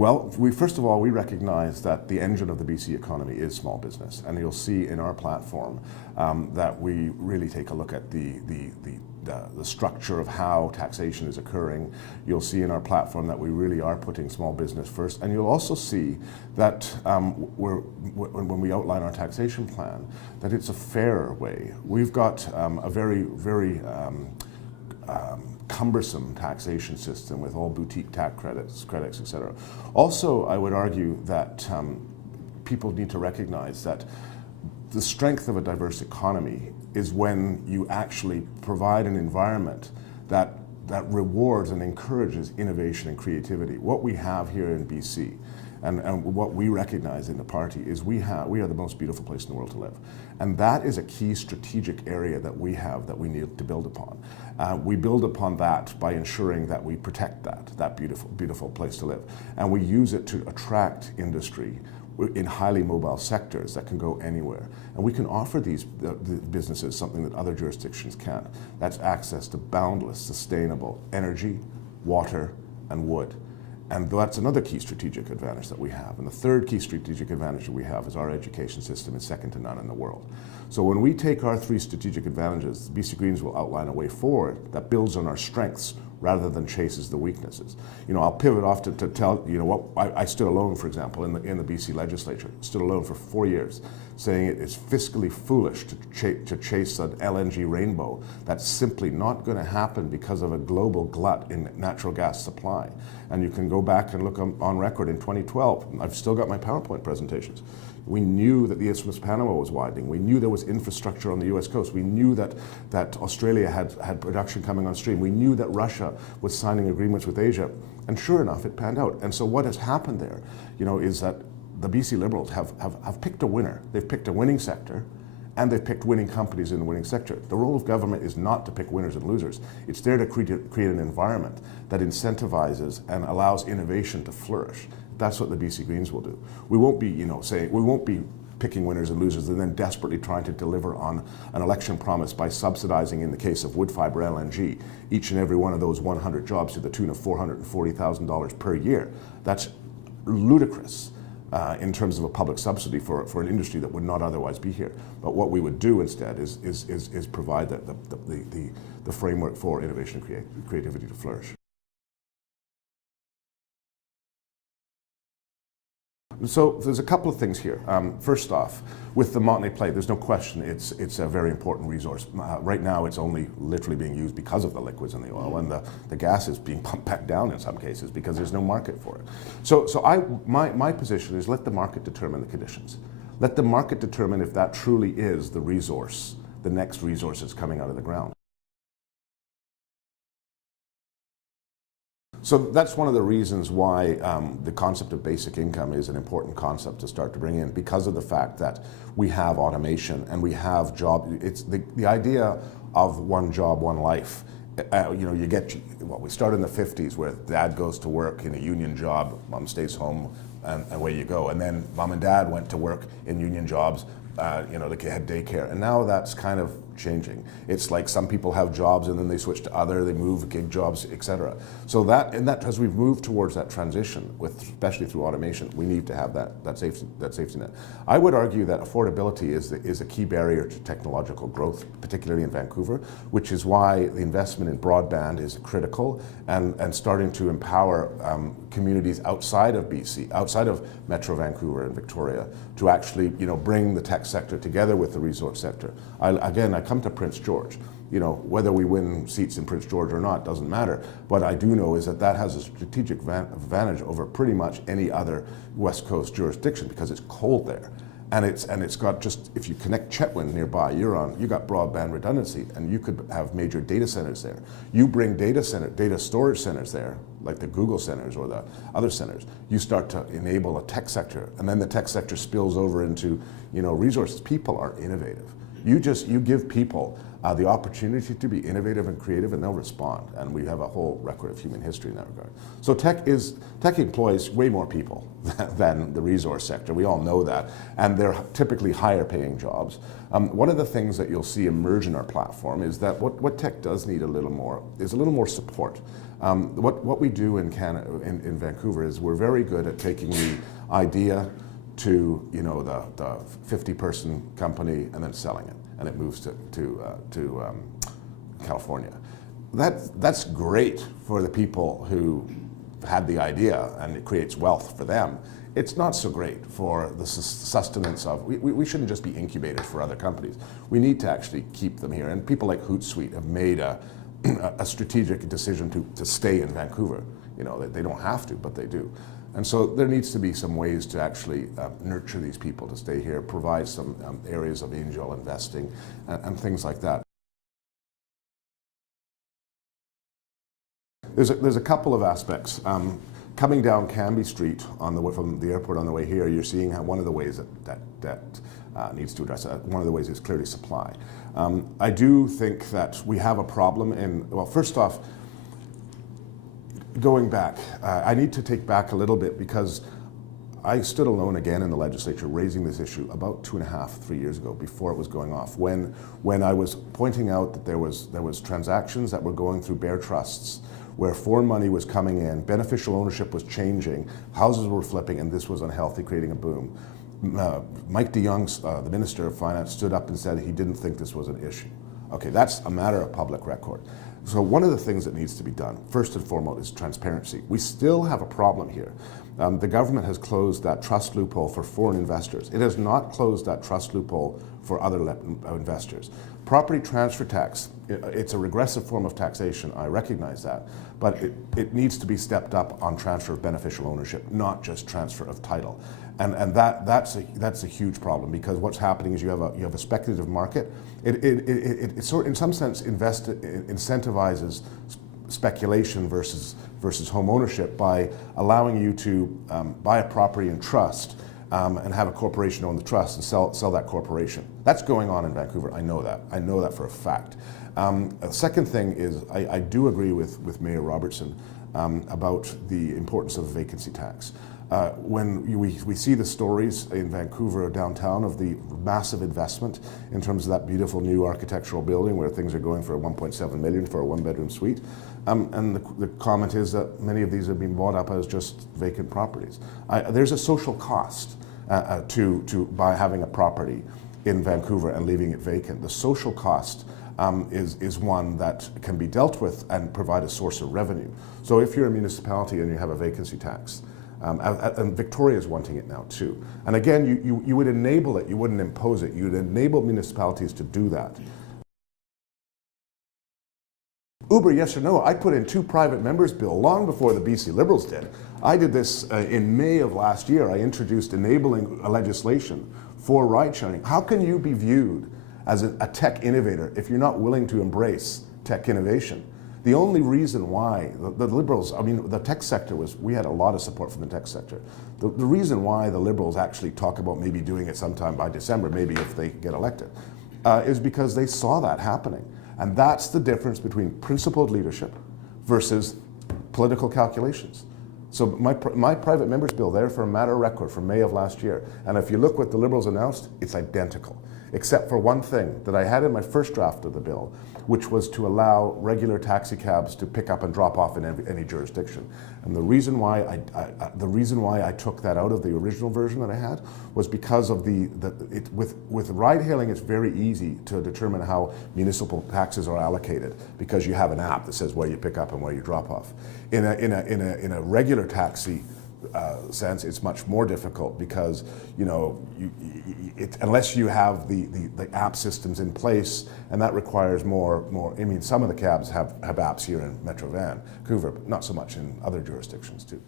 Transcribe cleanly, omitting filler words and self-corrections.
Well, first of all, we recognize that the engine of the BC economy is small business, and you'll see in our platform that we really take a look at the structure of how taxation is occurring. You'll see in our platform that we really are putting small business first, and you'll also see that when we outline our taxation plan, that it's a fair way. We've got a very cumbersome taxation system with all boutique tax credits, etc. Also, I would argue that people need to recognize that the strength of a diverse economy is when you actually provide an environment that rewards and encourages innovation and creativity. What we have here in BC, and what we recognize in the party, is we are the most beautiful place in the world to live. And that is a key strategic area that we have that we need to build upon. We build upon that by ensuring that we protect that beautiful place to live. And we use it to attract industry in highly mobile sectors that can go anywhere. And we can offer these businesses something that other jurisdictions can't. That's access to boundless, sustainable energy, water, and wood. And that's another key strategic advantage that we have. And the third key strategic advantage that we have is our education system is second to none in the world. So when we take our three strategic advantages, BC Greens will outline a way forward that builds on our strengths rather than chases the weaknesses. You know, I'll pivot off to tell, you know, what I stood alone, for example, in the BC legislature, stood alone for 4 years, saying it is fiscally foolish to chase an LNG rainbow. That's simply not going to happen because of a global glut in natural gas supply. And you can go back and look on record in 2012. I've still got my PowerPoint presentations. We knew that the Isthmus of Panama was widening. We knew there was infrastructure on the US coast. We knew that Australia had production coming on stream. We knew that Russia was signing agreements with Asia. And sure enough, it panned out. And so what has happened there, you know, is that the BC Liberals have picked a winner. They've picked a winning sector, and they've picked winning companies in the winning sector. The role of government is not to pick winners and losers. It's there to create an environment that incentivizes and allows innovation to flourish. That's what the BC Greens will do. We won't be, you know, we won't be picking winners and losers and then desperately trying to deliver on an election promise by subsidizing, in the case of wood fiber LNG, each and every one of those 100 jobs to the tune of $440,000 per year. That's ludicrous. In terms of a public subsidy for an industry that would not otherwise be here. But what we would do instead is provide the framework for innovation and creativity to flourish. So there's a couple of things here. First off, with the Montney play, there's no question it's a very important resource. Right now, it's only literally being used because of the liquids in the oil, and the gas is being pumped back down in some cases because there's no market for it. So my position is let the market determine the conditions. Let the market determine if that truly is the resource, the next resource that's coming out of the ground. So that's one of the reasons why the concept of basic income is an important concept to start to bring in, because of the fact that we have automation and we have it's the idea of one job, one life. You know, we start in the 50s where dad goes to work in a union job, mom stays home, and away you go. And then mom and dad went to work in union jobs, you know, they had daycare. And now that's kind of changing. It's like some people have jobs and then they switch to other, they move gig jobs, etc. So that as we've moved towards that transition, especially through automation, we need to have that safety net. I would argue that affordability is a key barrier to technological growth, particularly in Vancouver, which is why the investment in broadband is critical, and starting to empower communities outside of BC, outside of Metro Vancouver and Victoria, to actually, you know, bring the tech sector together with the resource sector. I come to Prince George. You know, whether we win seats in Prince George or not doesn't matter. What I do know is that has a strategic advantage over pretty much any other West Coast jurisdiction because it's cold there. And it's got just, if you connect Chetwynd nearby, you got broadband redundancy, and you could have major data centers there. You bring data storage centers there, like the Google centers or the other centers. You start to enable a tech sector, and then the tech sector spills over into, you know, resources. People are innovative. You give people the opportunity to be innovative and creative, and they'll respond. And we have a whole record of human history in that regard. So tech employs way more people than the resource sector. We all know that, and they're typically higher paying jobs. One of the things that you'll see emerge in our platform is that what tech does need a little more support. What we do in Canada, in Vancouver, is we're very good at taking the idea to the 50-person company and then selling it, and it moves to California. That's great for the people who had the idea, and it creates wealth for them. It's not so great for the sustenance of, we shouldn't just be incubators for other companies. We need to actually keep them here. And people like Hootsuite have made a strategic decision to stay in Vancouver. They don't have to, but they do. And so there needs to be some ways to actually nurture these people to stay here, provide some areas of angel investing and things like that. There's a couple of aspects. Coming down Cambie Street from the airport on the way here, you're seeing how one of the ways that needs to address that. One of the ways is clearly supply. I do think that we have a problem well, first off, going back, I need to take back a little bit, because I stood alone again in the legislature raising this issue about 2.5, 3 years ago, before it was going off, when I was pointing out that there was transactions that were going through bare trusts, where foreign money was coming in, beneficial ownership was changing, houses were flipping, and this was unhealthy, creating a boom. Mike DeYoung, the Minister of Finance, stood up and said he didn't think this was an issue. Okay, that's a matter of public record. So one of the things that needs to be done, first and foremost, is transparency. We still have a problem here. The government has closed that trust loophole for foreign investors. It has not closed that trust loophole for other investors. Property transfer tax, it's a regressive form of taxation, I recognize that, but it needs to be stepped up on transfer of beneficial ownership, not just transfer of title. And that's a huge problem, because what's happening is you have a speculative market. It sort of, in some sense, incentivizes speculation versus home ownership by allowing you to buy a property in trust and have a corporation own the trust and sell that corporation. That's going on in Vancouver. I know that. I know that for a fact. The second thing is I do agree with Mayor Robertson about the importance of vacancy tax. When we see the stories in Vancouver downtown of the massive investment in terms of that beautiful new architectural building where things are going for $1.7 million for a one-bedroom suite, and the comment is that many of these have been bought up as just vacant properties. There's a social cost by having a property in Vancouver and leaving it vacant. The social cost is one that can be dealt with and provide a source of revenue. So if you're a municipality and you have a vacancy tax, and Victoria's wanting it now too. And again, you would enable it, you wouldn't impose it. You would enable municipalities to do that. Uber, yes or no? I put in 2 private members' bill long before the BC Liberals did. I did this in May of last year. I introduced enabling legislation for ride sharing. How can you be viewed as a tech innovator if you're not willing to embrace tech innovation? The only reason why the Liberals, I mean, the tech sector we had a lot of support from the tech sector. The reason why the Liberals actually talk about maybe doing it sometime by December, maybe if they get elected, is because they saw that happening. And that's the difference between principled leadership versus political calculations. So my private members bill there for a matter of record from May of last year. And if you look what the Liberals announced, it's identical, except for one thing that I had in my first draft of the bill, which was to allow regular taxi cabs to pick up and drop off in any jurisdiction. And the reason why I took that out of the original version that I had was because of with ride hailing, it's very easy to determine how municipal taxes are allocated because you have an app that says where you pick up and where you drop off. In a regular taxi sense, it's much more difficult because unless you have the app systems in place, and that requires more. I mean, some of the cabs have apps here in Metro Vancouver, but not so much in other jurisdictions too.